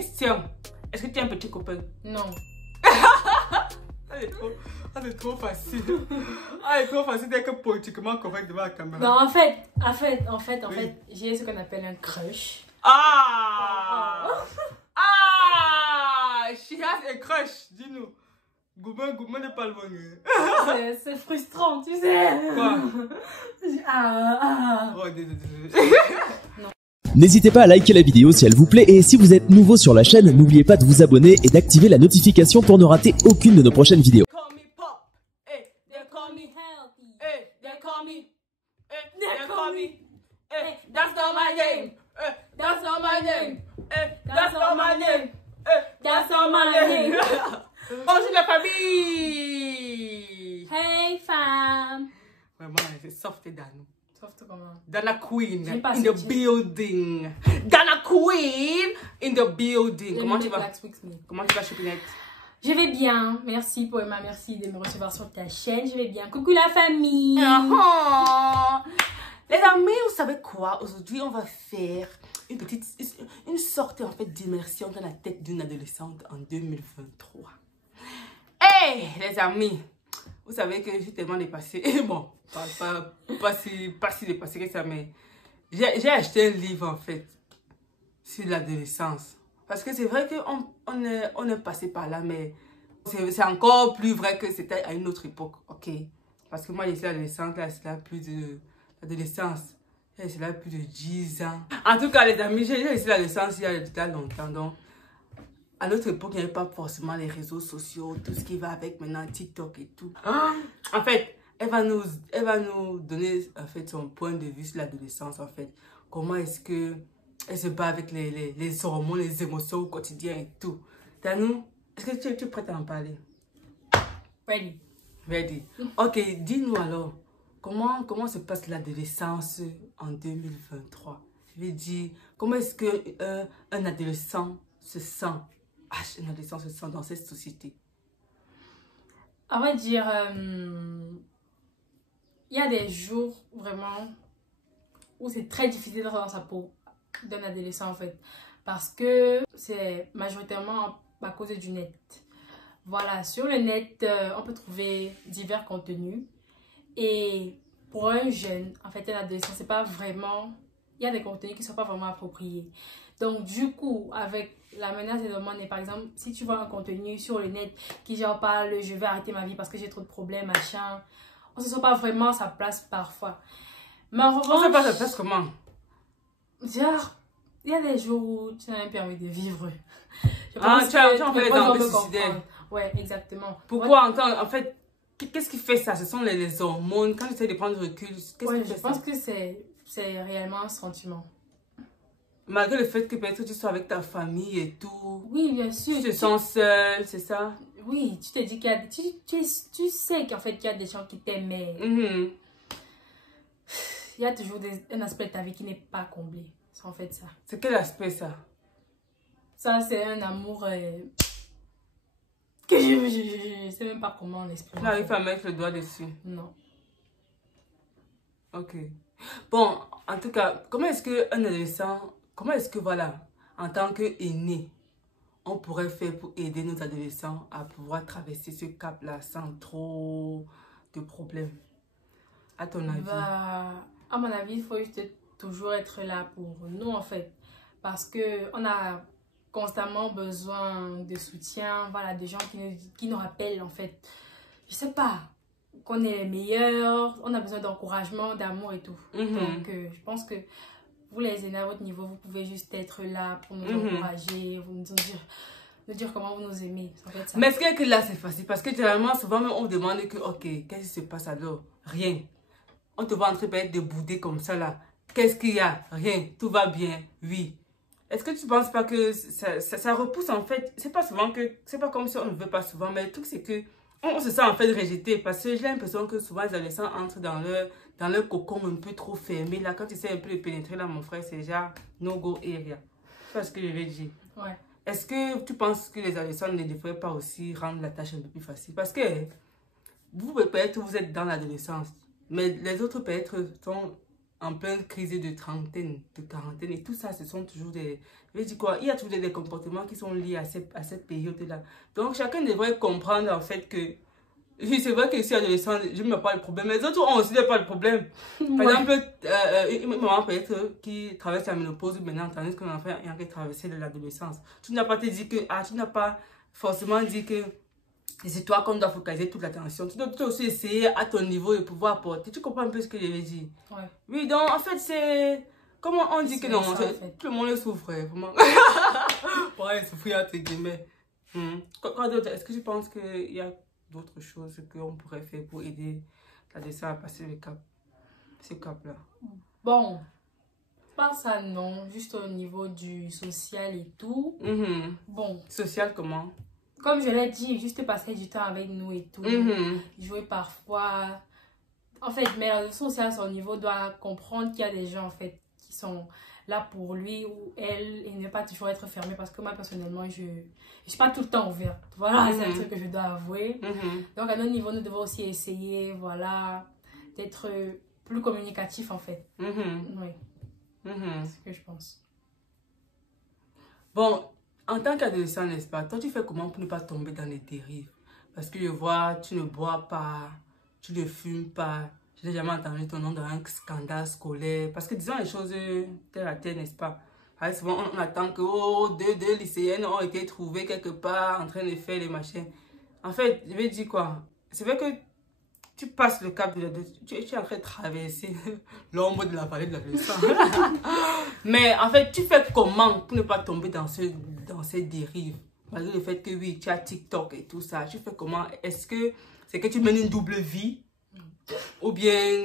question. Est-ce que tu as un petit copain? Non. Elle est trop facile. Elle est trop facile d'être politiquement correct devant la caméra. Non, en fait, j'ai ce qu'on appelle un crush. Ah! Ah! She has a crush, dis-nous. Gouma n'est pas le bon. C'est frustrant, tu sais. Quoi? Oh, désolé. N'hésitez pas à liker la vidéo si elle vous plaît et si vous êtes nouveau sur la chaîne, n'oubliez pas de vous abonner et d'activer la notification pour ne rater aucune de nos prochaines vidéos. Call me pop. Hey, they call me healthy. Hey, they call me. Hey, They call me. Hey, that's not my name. Hey, that's not my name. Hey, that's not my name. Hey, That's not my name. Bonjour la famille. Hey fam. Vraiment, c'est soft et Dano. Soft comment? Dana Queen J'ai pas in the building. Dana Queen in the building. Comment tu vas? Comment tu vas, Chopinette? Je vais bien. Merci Poema, merci de me recevoir sur ta chaîne. Je vais bien. Coucou la famille. Les amis, vous savez quoi? Aujourd'hui, on va faire une sorte en fait d'immersion dans la tête d'une adolescente en 2023. Hey, les amis, vous savez que j'ai tellement dépassé. Bon, pas si dépassé que ça, mais j'ai acheté un livre en fait sur l'adolescence. Parce que c'est vrai qu'on est passé par là, mais c'est encore plus vrai que c'était à une autre époque, ok? Parce que moi, j'étais adolescente, là, c'est là plus de l'adolescence. C'est là plus de 10 ans. En tout cas, les amis, j'ai laissé l'adolescence il y a déjà longtemps. Donc, à notre époque, il n'y avait pas forcément les réseaux sociaux, tout ce qui va avec maintenant, TikTok et tout. En fait, elle va nous donner en fait, son point de vue sur l'adolescence, en fait. Comment est-ce que elle se bat avec les hormones, les émotions au quotidien et tout. Danou, est-ce que tu es prête à en parler? Ready. Ready. Ok, dis-nous alors. Comment se passe l'adolescence en 2023? Je veux dire, comment est-ce que un adolescent se sent? Un adolescent se sent dans cette société? On va dire, il y a des jours vraiment où c'est très difficile d'entrer dans sa peau d'un adolescent en fait. Parce que c'est majoritairement à cause du net. Voilà, sur le net, on peut trouver divers contenus. Et pour un jeune, en fait, un adolescent, c'est pas vraiment... Il y a des contenus qui ne sont pas vraiment appropriés. Donc, du coup, avec la menace des hormones, et par exemple, si tu vois un contenu sur le net qui genre parle « je vais arrêter ma vie parce que j'ai trop de problèmes, machin », on ne se sent pas vraiment à sa place parfois. Mais en revanche... On ne sait pas sa place comment? Genre, il y a des jours où tu n'as même plus envie de vivre. Tu as fait les envies suicidaires. Ouais, exactement. Pourquoi en fait, qu'est-ce qui fait ça? Ce sont les hormones. Quand tu essaies de prendre du recul, qu'est-ce qui fait ça? Je pense que c'est réellement un sentiment. Malgré le fait que peut-être tu sois avec ta famille et tout. Oui, bien sûr. Tu te sens seule, c'est ça? Oui, tu te dis qu'il y a... Tu sais qu'en fait, il y a des gens qui t'aiment, mais... Il y a toujours un aspect de ta vie qui n'est pas comblé. C'est en fait ça. C'est quel aspect ça? Ça, c'est un amour... que je ne sais même pas comment l'exprimer. Tu n'arrives pas à mettre le doigt dessus? Non. Ok. Bon, en tout cas, comment est-ce qu'un adolescent, voilà, en tant qu'aîné, on pourrait faire pour aider nos adolescents à pouvoir traverser ce cap-là sans trop de problèmes? À ton avis? À mon avis, il faut juste toujours être là pour nous, en fait. Parce qu'on a constamment besoin de soutien, voilà, de gens qui nous rappellent, en fait. Je sais pas, qu'on est les meilleurs, on a besoin d'encouragement, d'amour et tout. Donc, je pense que vous, les aînés à votre niveau, vous pouvez juste être là pour nous encourager, vous nous dire comment vous nous aimez. En fait, ça. Mais est-ce que là, c'est facile? Parce que généralement, souvent, même on demande que, ok, qu'est-ce qui se passe alors? Rien. On te voit en train de bouder comme ça, là. Qu'est-ce qu'il y a? Rien. Tout va bien. Oui. Est-ce que tu ne penses pas que ça repousse, en fait? C'est pas souvent que... C'est pas comme si on ne veut pas souvent, mais le truc, c'est que on se sent en fait rejeté. Parce que j'ai l'impression que souvent, les adolescents entrent dans leur cocon un peu trop fermé. Là, quand tu essaies un peu de pénétrer, là, mon frère, c'est genre no-go area. Tu vois ce que je veux dire? Ouais. Est-ce que tu penses que les adolescents ne devraient pas aussi rendre la tâche un peu plus facile? Parce que vous, peut-être, vous êtes dans l'adolescence. Mais les autres, peut-être, sont en pleine crise de trentaine, de quarantaine, et tout ça, ce sont toujours des... Je dis quoi, il y a toujours des comportements qui sont liés à cette période-là. Donc, chacun devrait comprendre, en fait, que... Oui, c'est vrai que je suis adolescente, je ne me pas le problème. Mais les autres ont aussi pas le problème. Par exemple, une maman peut-être qui traverse la ménopause maintenant, tandis qu'un enfant a qui traversé de l'adolescence. Tu n'as pas te dit que... Ah, tu n'as pas forcément dit que... C'est toi qu'on doit focaliser toute l'attention. Tu dois aussi essayer à ton niveau de pouvoir apporter. Tu comprends un peu ce que je veux dire? Ouais. Oui, donc en fait, c'est... Comment on dit que non, ça, en fait. tout le monde souffre, vraiment. Ouais, souffrir entre guillemets. Quoi d'autre? Est-ce que tu penses qu'il y a d'autres choses qu'on pourrait faire pour aider l'adolescent à passer le cap, ce cap-là? Bon, pas ça non, juste au niveau du social et tout. Bon. Social comment? Comme je l'ai dit, juste passer du temps avec nous et tout. Jouer parfois. En fait, mais le social à son niveau doit comprendre qu'il y a des gens en fait qui sont là pour lui ou elle et ne pas toujours être fermé parce que moi personnellement je suis pas tout le temps ouverte. Voilà, c'est un truc que je dois avouer. Donc à notre niveau, nous devons aussi essayer, voilà, d'être plus communicatif en fait. Oui. C'est ce que je pense. Bon, en tant qu'adolescent, n'est-ce pas, toi tu fais comment pour ne pas tomber dans les dérives? Parce que je vois, tu ne bois pas, tu ne fumes pas. Je n'ai jamais entendu ton nom dans un scandale scolaire. Parce que disons les choses telles à telle, n'est-ce pas? Souvent on attend que deux lycéennes ont été trouvées quelque part en train de faire les machins. En fait, je vais dire quoi? C'est vrai que tu passes le cap de l'adolescence, tu es en train de traverser l'ombre de la vallée de l'adolescence. Mais en fait, tu fais comment pour ne pas tomber dans ces dérives? Malgré le fait que oui, tu as TikTok et tout ça, tu fais comment? Est-ce que c'est que tu mènes une double vie? Ou bien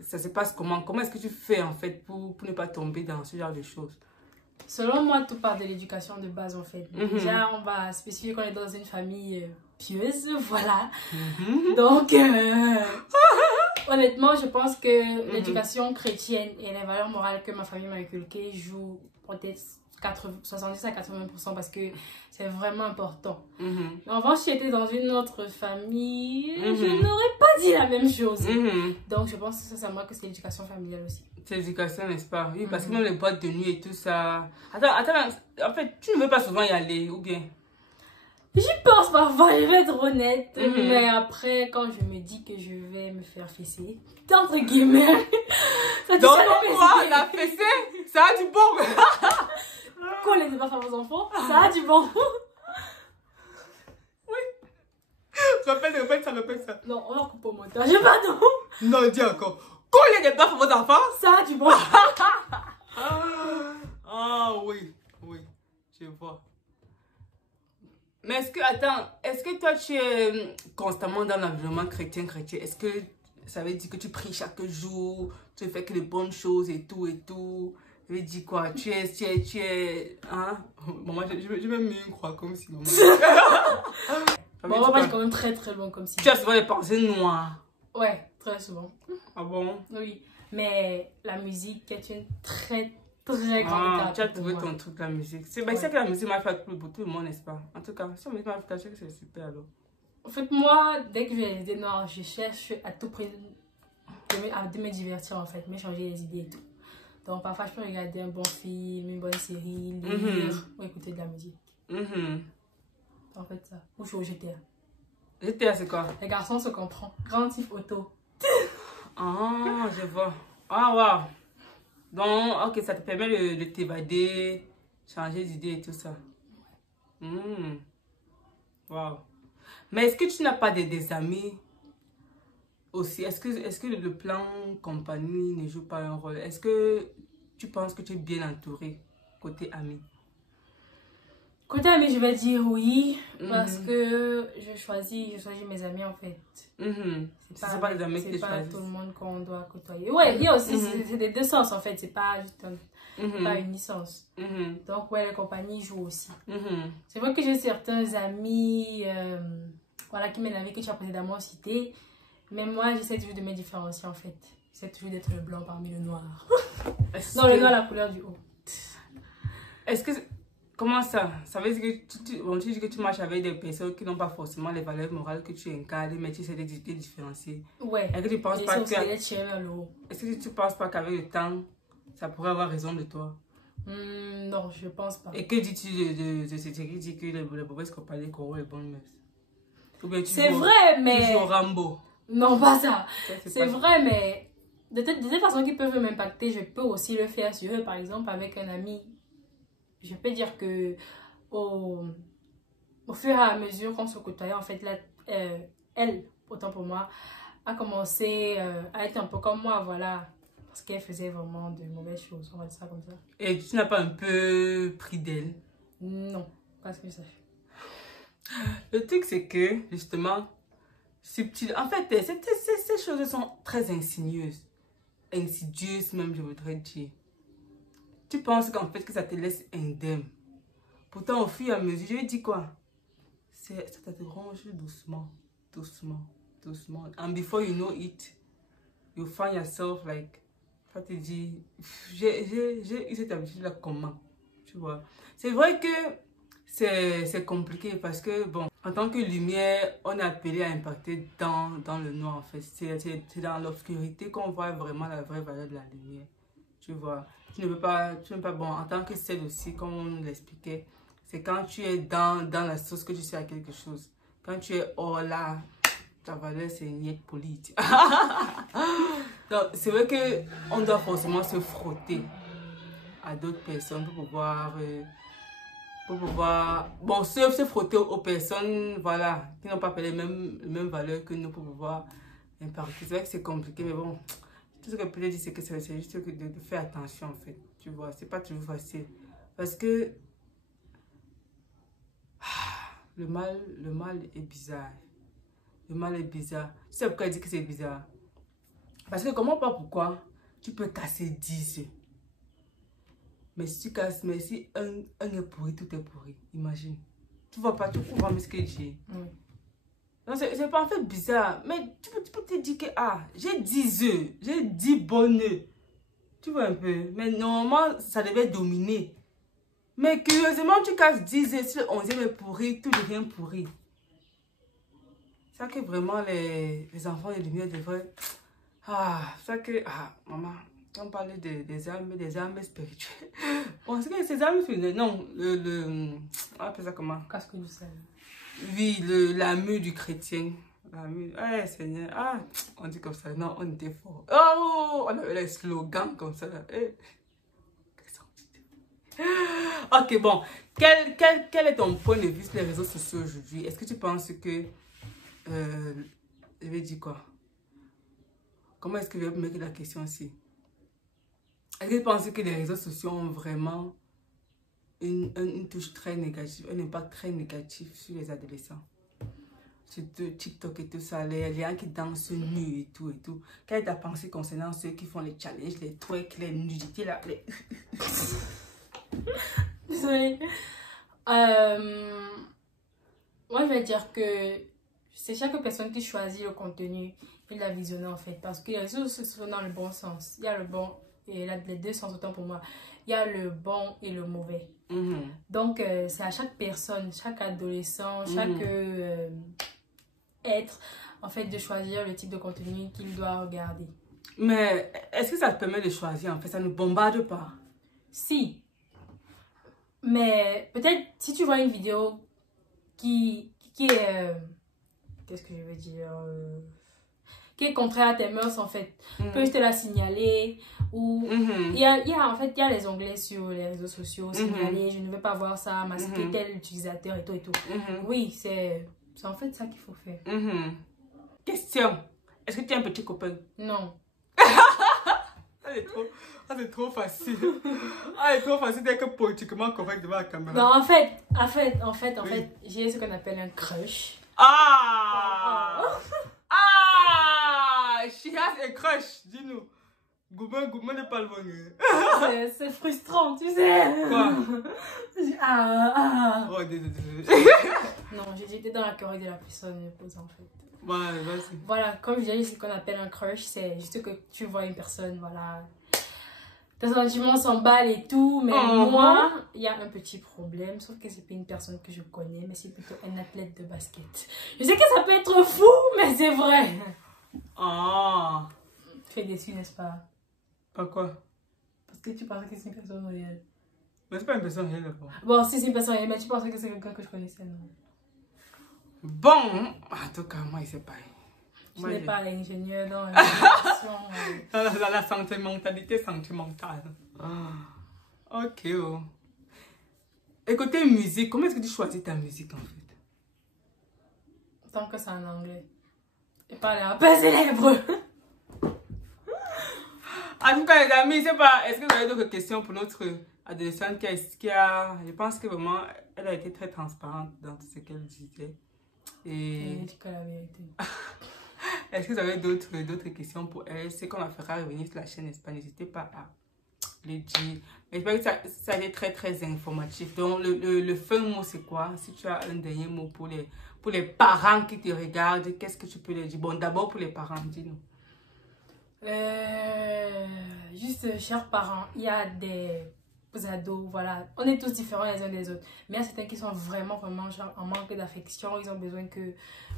ça se passe comment? Comment est-ce que tu fais en fait pour ne pas tomber dans ce genre de choses? Selon moi, tout part de l'éducation de base en fait. Déjà, on va spécifier qu'on est dans une famille pieuse, voilà. Donc, honnêtement, je pense que l'éducation chrétienne et les valeurs morales que ma famille m'a inculquées jouent peut-être 70 à 80% parce que c'est vraiment important. En revanche, si j'étais dans une autre famille, je n'aurais pas dit la même chose. Donc, je pense sincèrement que c'est l'éducation familiale aussi. C'est l'éducation, n'est-ce pas? Oui, parce que même les boîtes de nuit et tout ça... Attends, en fait, tu ne veux pas souvent y aller, ou bien? J'y pense parfois, je vais être honnête. Mais après, quand je me dis que je vais me faire fesser, entre guillemets... Donc, quoi, la fessée, ça a du bon. Quoi, les débats aux enfants, ça a du bon. Oui. Répète ça. Non, on va couper au montage. Pardon. Non, dis encore. Coller des baffes à vos enfants, ça a du bon. Ah oui, je vois. Mais est-ce que toi tu es constamment dans l'environnement chrétien? Est-ce que ça veut dire que tu pries chaque jour, tu fais que les bonnes choses et tout? Je veux dire quoi? Tu es, hein? Maman, je vais me une croix comme si maman. Bon, moi, je suis quand même très très bon comme si. Tu as souvent des pensées noires. Ouais, très souvent. Ah bon? Oui, mais la musique est une très grande étape. Tu as trouvé ton truc, la musique. C'est que la musique m'a fait pour tout le monde, n'est-ce pas? En tout cas, si la musique m'a fait, c'est super alors. En fait, moi, dès que j'ai les idées noires, je cherche à tout prix de me divertir en fait, m'échanger les idées et tout. Donc parfois, je peux regarder un bon film, une bonne série, lire ou écouter de la musique. En fait, ça. Ou je suis au GTA. GTA, c'est quoi? Les garçons se comprennent. Grand Theft Auto. Ah, je vois. Ah, waouh. Donc, ok, ça te permet de t'évader, changer d'idée et tout ça. Waouh. Mais est-ce que tu n'as pas des amis aussi? Est-ce que le plan compagnie ne joue pas un rôle? Est-ce que tu penses que tu es bien entouré côté amis? Côté amis, je vais dire oui, parce que je choisis mes amis en fait. C'est pas les amis que tu choisis. C'est pas tout le monde qu'on doit côtoyer. Ouais, il y a aussi, c'est des deux sens en fait, c'est pas juste pas une licence. Donc ouais, les compagnies jouent aussi. C'est vrai que j'ai certains amis voilà, qui m'énervent, que tu as précédemment cité, mais moi j'essaie toujours de me différencier en fait. J'essaie toujours d'être le blanc parmi le noir. Non, le noir la couleur du haut. Est-ce que Comment ça? Ça veut dire que tu dis que tu marches avec des personnes qui n'ont pas forcément les valeurs morales que tu incarnes, mais tu sais les différencier. Ouais. Est-ce que tu penses pas Est-ce que tu penses pas qu'avec le temps, ça pourrait avoir raison de toi? Non, je pense pas. Et que dis-tu de ce qui dit que les mauvaises compagnies corrompent les bonnes mœurs? C'est vrai, mais... Tu joues au Rambo. Non, pas ça. C'est pas vrai, mais... De telles façons qui peuvent m'impacter, je peux aussi le faire sur eux. Par exemple, avec un ami, je peux dire que au fur et à mesure qu'on se côtoyait, en fait, là, elle, autant pour moi, a commencé à être un peu comme moi, voilà. Parce qu'elle faisait vraiment de mauvaises choses, on va dire ça comme ça. Et tu n'as pas un peu pris d'elle? Non, pas ce que ça fait. Le truc, c'est que, justement, subtil. En fait, ces choses sont très insidieuses. Insidieuses même, je voudrais dire. Tu penses qu'en fait, que ça te laisse indemne. Pourtant, au fur et à mesure, je vais dire quoi? Ça te ronge doucement, doucement, doucement. And before you know it, you find yourself like, ça te dit, j'ai eu cette habitude-là comment? Tu vois? C'est vrai que c'est compliqué parce que, bon, en tant que lumière, on est appelé à impacter dans le noir, en fait. C'est dans l'obscurité qu'on voit vraiment la vraie valeur de la lumière. Tu vois? Tu ne peux pas, bon, en tant que celle aussi, comme on nous l'expliquait, c'est quand tu es dans la sauce que tu sais à quelque chose. Quand tu es hors là, ta valeur, c'est une yette politique. Donc, c'est vrai qu'on doit forcément se frotter à d'autres personnes pour pouvoir bon, se frotter aux personnes, voilà, qui n'ont pas les mêmes valeurs que nous pour pouvoir impartir. C'est vrai que c'est compliqué, mais bon, tout ce que je peux te dire, c'est que c'est juste de faire attention, en fait. Tu vois, c'est pas toujours facile. Parce que le mal est bizarre. Le mal est bizarre. Tu sais pourquoi il dit que c'est bizarre? Parce que comment, pas pourquoi, tu peux casser 10 œufs. Mais si tu casses, mais si un est pourri, tout est pourri. Imagine. Tu vois pas, tu comprends ce que j'ai. Oui. Donc c'est pas en fait bizarre. Mais tu peux te dire que j'ai 10 œufs, j'ai 10 bons œufs. Tu vois un peu. Mais normalement, ça devait dominer. Mais curieusement, tu casses 10 œufs, si le 11e est pourri, tout devient pourri. C'est ça que vraiment les enfants de lumière devraient... c'est ça que... maman, on parlait des âmes spirituelles. Bon, c'est que ces âmes spirituelles, non, on appelle ça comment? Casque du sel. Oui, l'âme du chrétien. Seigneur, on dit comme ça, non, on était fort. Oh, on avait les slogans comme ça. Ok, bon, quel est ton point de vue sur les réseaux sociaux aujourd'hui? Est-ce que tu penses que... je vais dire quoi? Comment est-ce que je vais mettre la question ici? Est-ce que tu penses que les réseaux sociaux ont vraiment une touche très négative, un impact très négatif sur les adolescents? Surtout TikTok et tout ça, les gens qui dansent nus et tout et tout. Quelle est ta pensée concernant ceux qui font les challenges, les twerks, les nudités là, Désolée. Moi, je vais dire que c'est chaque personne qui choisit le contenu et la visionner en fait. Parce que les réseaux sociaux sont dans le bon sens. Il y a le bon et les deux sens autant pour moi. Il y a le bon et le mauvais. Donc, c'est à chaque personne, chaque adolescent, chaque être en fait de choisir le type de contenu qu'il doit regarder. Mais est-ce que ça te permet de choisir en fait? Ça ne bombarde pas? Si. Mais peut-être si tu vois une vidéo qui est... qu'est-ce que je veux dire qui est contraire à tes mœurs en fait. Peux-je te la signaler? Ou il y a les onglets sur les réseaux sociaux, signaler, je ne veux pas voir ça, masquer tel utilisateur et tout et tout. Oui, c'est en fait ça qu'il faut faire. Question. Est-ce que tu as un petit copain? Non. C'est trop facile. Elle est trop facile d'être politiquement correct devant la caméra. Non, en fait, j'ai ce qu'on appelle un crush. She has a crush, dis-nous. Gouma n'est pas le bon. C'est frustrant, tu sais. Quoi? Oh, désolé. Non, j'étais dans la chorale de la personne posée en fait. Ouais, vas-y. Voilà, comme je disais, ce qu'on appelle un crush, c'est juste que tu vois une personne, voilà. tes sentiments s'emballent et tout, mais moi, il y a un petit problème, sauf que c'est pas une personne que je connais, mais c'est plutôt un athlète de basket. Je sais que ça peut être fou, mais c'est vrai. Ah. Tu es déçu, n'est-ce pas? Pourquoi? Parce que tu pensais que c'est une personne réelle. Mais c'est pas une personne réelle, quoi. Bon, si c'est une personne réelle, mais tu pensais que c'est quelqu'un que je connaissais, non? Bon, en tout cas, moi, il sait pas. Je n'ai pas ingénieur dans la relation. Dans la sentimentalité sentimentale. Ok. Oh. Et côté musique, comment est-ce que tu choisis ta musique en fait? Tant que c'est en anglais. Et pas les rappeurs célèbres. En tout cas, les amis, je sais pas, est-ce que vous avez d'autres questions pour notre adolescente qui a, je pense que vraiment, elle a été très transparente dans tout ce qu'elle disait. Et Je dis que la vérité. est-ce que vous avez d'autres questions pour elle? C'est qu'on la fera revenir sur la chaîne, n'est-ce pas? N'hésitez pas à le dire. J'espère que ça a été très très informatif. Donc le fun mot c'est quoi? Si tu as un dernier mot pour les parents qui te regardent, qu'est-ce que tu peux leur dire? Bon, d'abord pour les parents, dis-nous. Juste, chers parents, il y a des ados, voilà, on est tous différents les uns des autres, mais il y a certains qui sont vraiment genre, en manque d'affection, ils ont besoin que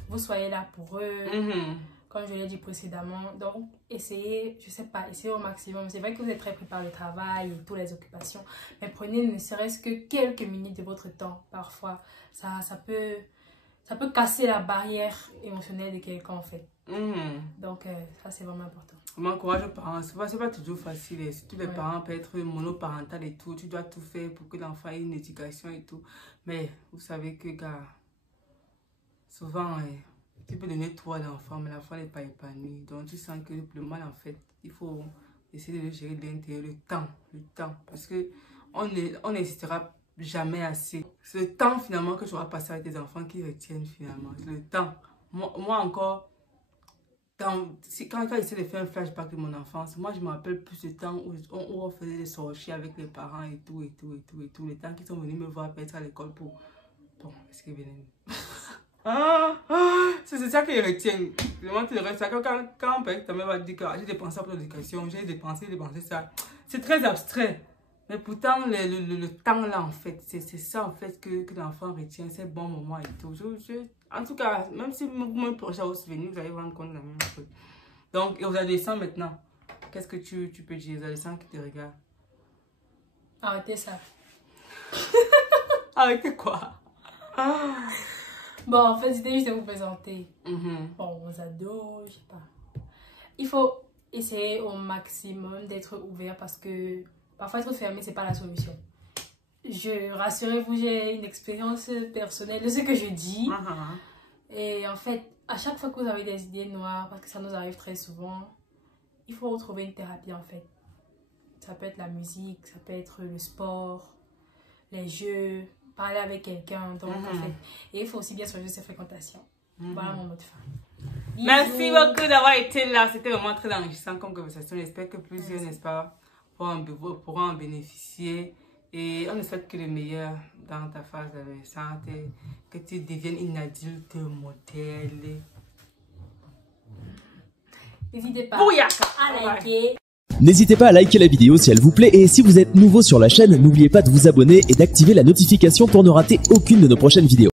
vous soyez là pour eux, comme je l'ai dit précédemment. Donc essayez, je sais pas, essayez au maximum. C'est vrai que vous êtes très pris par le travail et toutes les occupations, mais prenez ne serait-ce que quelques minutes de votre temps. Parfois ça peut casser la barrière émotionnelle de quelqu'un en fait. Donc ça c'est vraiment important. Vraiment courage aux parents, c'est pas toujours facile. Surtout les parents peuvent être monoparentales et tout. Tu dois tout faire pour que l'enfant ait une éducation et tout. Mais vous savez que gars, souvent tu peux donner tout à l'enfant, mais l'enfant n'est pas épanoui. Donc tu sens que le mal en fait, il faut essayer de le gérer de l'intérieur, le temps. Parce que on n'hésitera jamais assez. C'est le temps finalement que tu vas passer avec tes enfants qui retiennent finalement. C'est le temps. Moi encore, quand j'essaie de faire un flashback de mon enfance, moi je me rappelle plus du temps où on faisait des sorties avec les parents et tout. Les temps qu'ils sont venus me voir être à l'école pour... Bon, est-ce qu'ils viennent? C'est ça qu'ils retiennent. Vraiment, tu le restes. Quand ta mère va dire que j'ai dépensé pour l'éducation, j'ai dépensé ça. C'est très abstrait. Mais pourtant, le temps là, en fait, c'est ça en fait que l'enfant retient, ces bons moments et tout. En tout cas, même si vous me plongez au souvenir, vous allez vous rendre compte de la même chose. Donc, aux adolescents maintenant, qu'est-ce que tu peux dire aux adolescents qui te regardent? Arrêtez ça. Arrêtez quoi? Bon, en fait, c'était juste à vous présenter. Bon, aux ados, je sais pas. Il faut essayer au maximum d'être ouvert parce que parfois être fermé, c'est pas la solution. Rassurez-vous, j'ai une expérience personnelle de ce que je dis. Et en fait, à chaque fois que vous avez des idées noires, parce que ça nous arrive très souvent, il faut retrouver une thérapie en fait. Ça peut être la musique, ça peut être le sport, les jeux, parler avec quelqu'un. Donc en fait, et il faut aussi bien choisir ses fréquentations. Voilà mon mot de fin. Merci beaucoup d'avoir été là. C'était vraiment très enrichissant comme conversation. J'espère que plusieurs, n'est-ce pas, pourront en bénéficier. Et on ne souhaite que le meilleur dans ta phase adolescente et que tu deviennes une adulte modèle. N'hésitez pas à liker. N'hésitez pas à liker la vidéo si elle vous plaît et si vous êtes nouveau sur la chaîne, n'oubliez pas de vous abonner et d'activer la notification pour ne rater aucune de nos prochaines vidéos.